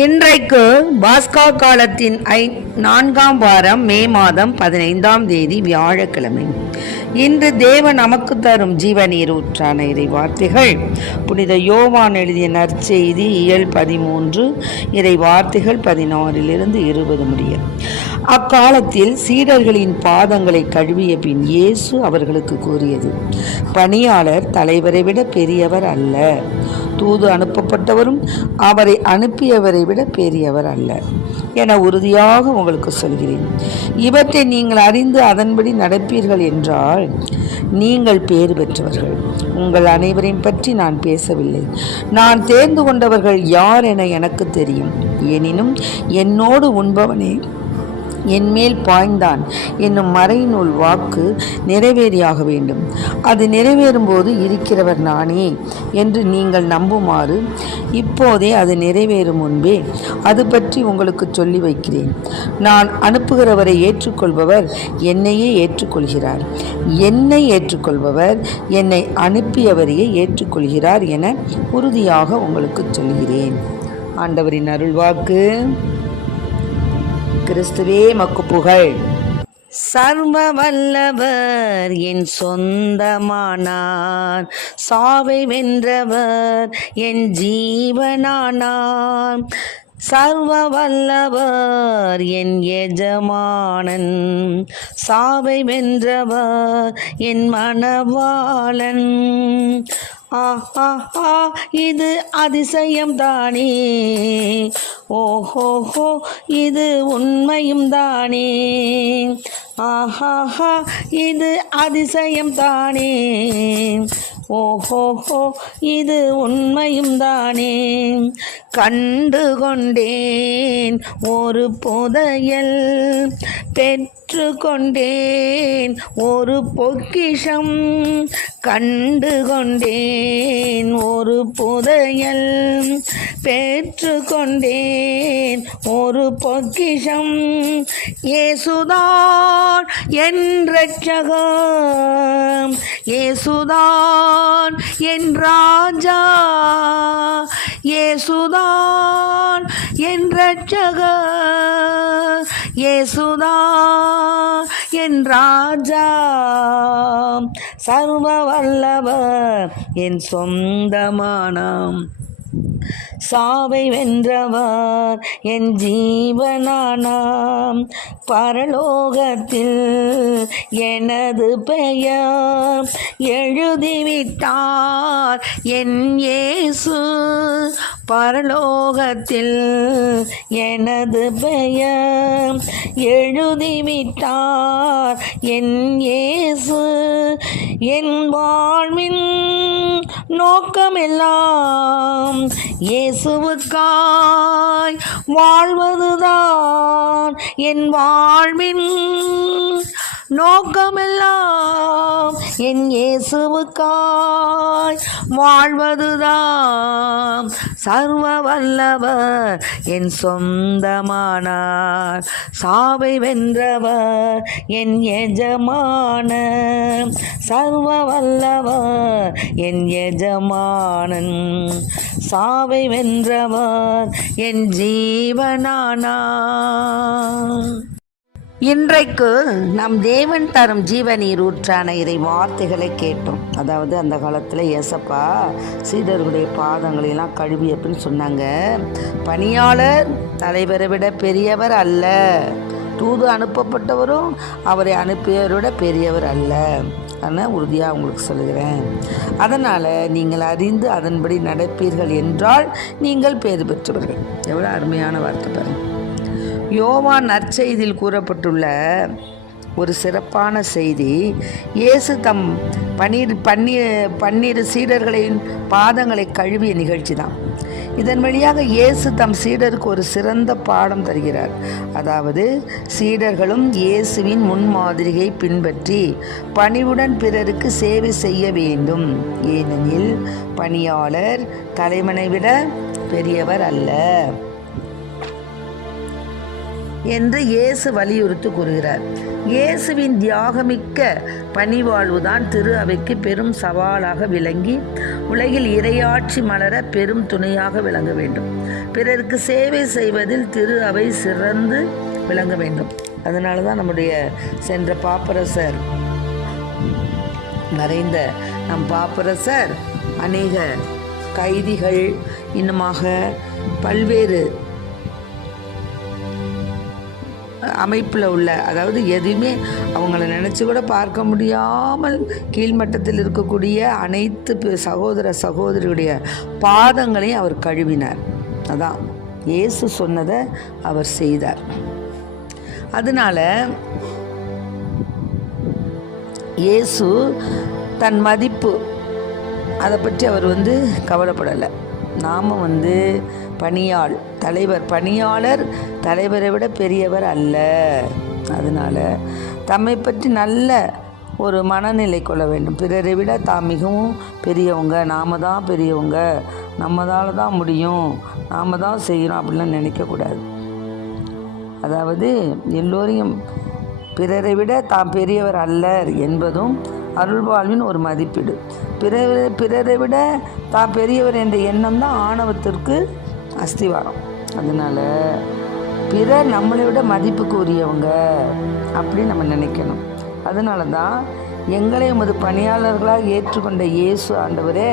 இன்றைக்கு பாஸ்கா காலத்தின் 4ஆம் வாரம் மே மாதம் 15ஆம் தேதி வியாழக்கிழமை. இன்று தேவன் நமக்கு தரும் ஜீவநீர் ஊற்றான இறை வார்த்தைகள் புனித யோவான் எழுதிய நற்செய்தி இயல் 13 இறை வார்த்தைகள் 16 20 முடிய. அக்காலத்தில் சீடர்களின் பாதங்களை கழுவிய பின் இயேசு அவர்களுக்கு கூறியது, பணியாளர் தலைவரை விட பெரியவர் அல்ல, தூது அனுப்பப்பட்டவரும் அவரை அனுப்பியவரை விட பெரியவர் அல்ல என உறுதியாக உங்களுக்கு சொல்கிறேன். இவற்றை நீங்கள் அறிந்து அதன்படி நடப்பீர்கள் என்றால் நீங்கள் பேறு பெற்றவர்கள். உங்கள் அனைவரையும் பற்றி நான் பேசவில்லை. நான் தேர்ந்து கொண்டவர்கள் யார் என எனக்கு தெரியும். எனினும் என்னோடு உண்பவனே என்மேல் பாய்ந்தான் என்னும் மறைநூல் வாக்கு நிறைவேறியாக வேண்டும். அது நிறைவேறும்போது இருக்கிறவர் நானே என்று நீங்கள் நம்புமாறு இப்போதே அது நிறைவேறும் முன்பே அது பற்றி உங்களுக்கு சொல்லி வைக்கிறேன். நான் அனுப்புகிறவரை ஏற்றுக்கொள்பவர் என்னையே ஏற்றுக்கொள்கிறார், என்னை ஏற்றுக்கொள்பவர் என்னை அனுப்பியவரையே ஏற்றுக்கொள்கிறார் என உறுதியாக உங்களுக்கு சொல்கிறேன். ஆண்டவரின் அருள்வாக்கு. கிறிஸ்துவே மக்கு புகழ். சர்வ வல்லவர் என் சொந்தமானார், சாவை வென்றவர் என் ஜீவனானார். சர்வ வல்லவர் என் எஜமானன், சாவை வென்றவர் என் மணவாளன். இது அதிசயம் தானே, ஓஹோஹோ இது உண்மையும் தானே. இது அதிசயம் தானே, ஓஹோஹோ இது உண்மையும் தானே. கண்டு கொண்டேன் ஒரு புதையல், பெற்று கொண்டேன் ஒரு பொக்கிஷம். கண்டு கொண்டேன் ஒரு புதையல், பெற்று கொண்டேன் ஒரு பொக்கிஷம். இயேசுதான் என் இரட்சகர், இயேசுதான் என் ராஜா, இயேசுதான் என் இரட்சகர், இயேசுதான் என் ராஜா. சர்வ வல்லவர் என் சொந்தமானாம், சாவை வென்றவர் என் ஜீவனானாம். பரலோகத்தில் எனது பெயர் எழுதிவிட்டார் என் இயேசு, பரலோகத்தில் எனது பெயர் எழுதிவிட்டார் என் இயேசு. என் வாழ்வின் நோக்கமெல்லாம் இயேசுவுக்காய் வாழ்வதுதான். என் வாழ்வின் நோக்கமெல்லாம் என் இயேசுவுக்காய் வாழ்வதுதான். சர்வ வல்லவர் என் சொந்தமானார், சாவை வென்றவர் என் எஜமானன். சர்வ வல்லவர் என் எஜமானன், சாவை வென்றவர் என் ஜீவனானார். இன்றைக்கு நம் தேவன் தரும் ஜீவநீர் ஊற்றான இறை வார்த்தைகளை கேட்டோம். அதாவது அந்த காலத்தில் ஏசப்பா சீடர்களுடைய பாதங்களெல்லாம் கழுவியப்புன்னு சொன்னாங்க, பணியாளர் தலைவரை விட பெரியவர் அல்ல, தூது அனுப்பப்பட்டவரும் அவரை அனுப்பியவரை விட பெரியவர் அல்ல. ஆனால் உறுதியாக உங்களுக்கு சொல்லுகிறேன். அதனால் நீங்கள் அறிந்து அதன்படி நடப்பீர்கள் என்றால் நீங்கள் பேறு பெற்றவர்கள். எவ்வளோ அருமையான வார்த்தை பாருங்கள். யோவான் நற்செய்தியில் கூறப்பட்டுள்ள ஒரு சிறப்பான செய்தி, இயேசு தம் 12 சீடர்களின் பாதங்களை கழுவிய நிகழ்ச்சி தான். இதன் வழியாக இயேசு தம் சீடருக்கு ஒரு சிறந்த பாடம் தருகிறார். அதாவது சீடர்களும் இயேசுவின் முன்மாதிரியை பின்பற்றி பணிவுடன் பிறருக்கு சேவை செய்ய வேண்டும். ஏனெனில் பணியாளர் தலைவனை விட பெரியவர் அல்ல என்று இயேசு வலியுறுத்தி கூறுகிறார். இயேசுவின் தியாகமிக்க பணிவாழ்வுதான் திரு அவைக்கு பெரும் சவாலாக விளங்கி உலகில் இறையாட்சி மலர பெரும் துணையாக விளங்க வேண்டும். பிறருக்கு சேவை செய்வதில் திரு அவை சிறந்து விளங்க வேண்டும். அதனால தான் நம்முடைய சென்ற பாப்பரசர், மறைந்த நம் பாப்பரசர் அநேக கைதிகள் இன்னுமாக பல்வேறு அமைப்பில் உள்ள, அதாவது எதுவுமே அவங்கள நினச்சி கூட பார்க்க முடியாமல் கீழ்மட்டத்தில் இருக்கக்கூடிய அனைத்து சகோதர சகோதரியுடைய பாதங்களையும் அவர் கழுவினார். அதான் இயேசு சொன்னதை அவர் செய்தார். அதனால் இயேசு தன் மதிப்பு அதை பற்றி அவர் கவலைப்படலை. நாம் பணியாளர் தலைவரை விட பெரியவர் அல்ல. அதனால் தம்மை பற்றி நல்ல ஒரு மனநிலை கொள்ள வேண்டும். பிறரை விட தாம் மிகவும் பெரியவங்க, நாம் தான் பெரியவங்க, நம்மளால தான் முடியும், நாம் தான் செய்கிறோம் அப்படிலாம் நினைக்கக்கூடாது. அதாவது எல்லோரையும் பிறரை விட தாம் பெரியவர் அல்லர் என்பதும் அருள்வாழ்வின் ஒரு மதிப்பீடு. பிறரை விட தாம் பெரியவர் என்ற எண்ணம் தான் ஆணவத்திற்கு அஸ்திவாரம். அதனால் பிறர் நம்மளை விட மதிப்புக்கு உரியவங்க அப்படி நம்ம நினைக்கணும். அதனால தான் எங்களை உமது பணியாளர்களாக ஏற்றுக்கொண்ட இயேசு ஆண்டவரே,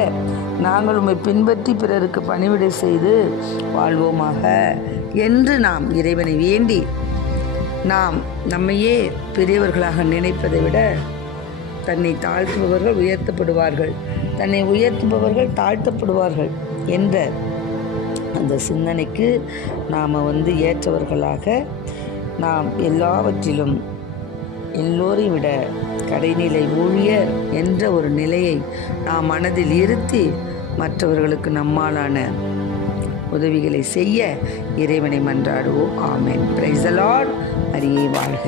நாங்கள் உம்மை பின்பற்றி பிறருக்கு பணிவிடை செய்து வாழ்வோமாக என்று நாம் இறைவனை வேண்டி, நாம் நம்மையே பெரியவர்களாக நினைப்பதை விட தன்னை தாழ்த்துபவர்கள் உயர்த்தப்படுவார்கள், தன்னை உயர்த்துபவர்கள் தாழ்த்தப்படுவார்கள் என்ற அந்த சிந்தனைக்கு நாம் ஏற்றவர்களாக, நாம் எல்லாவற்றிலும் எல்லோரையும் விட கடைநிலை ஊழியர் என்ற ஒரு நிலையை நாம் மனதில் இருத்தி மற்றவர்களுக்கு நம்மாலான உதவிகளை செய்ய இறைவனை மன்றாடுவோம். ஆமென். Praise the lord. மரியே வாழ்க.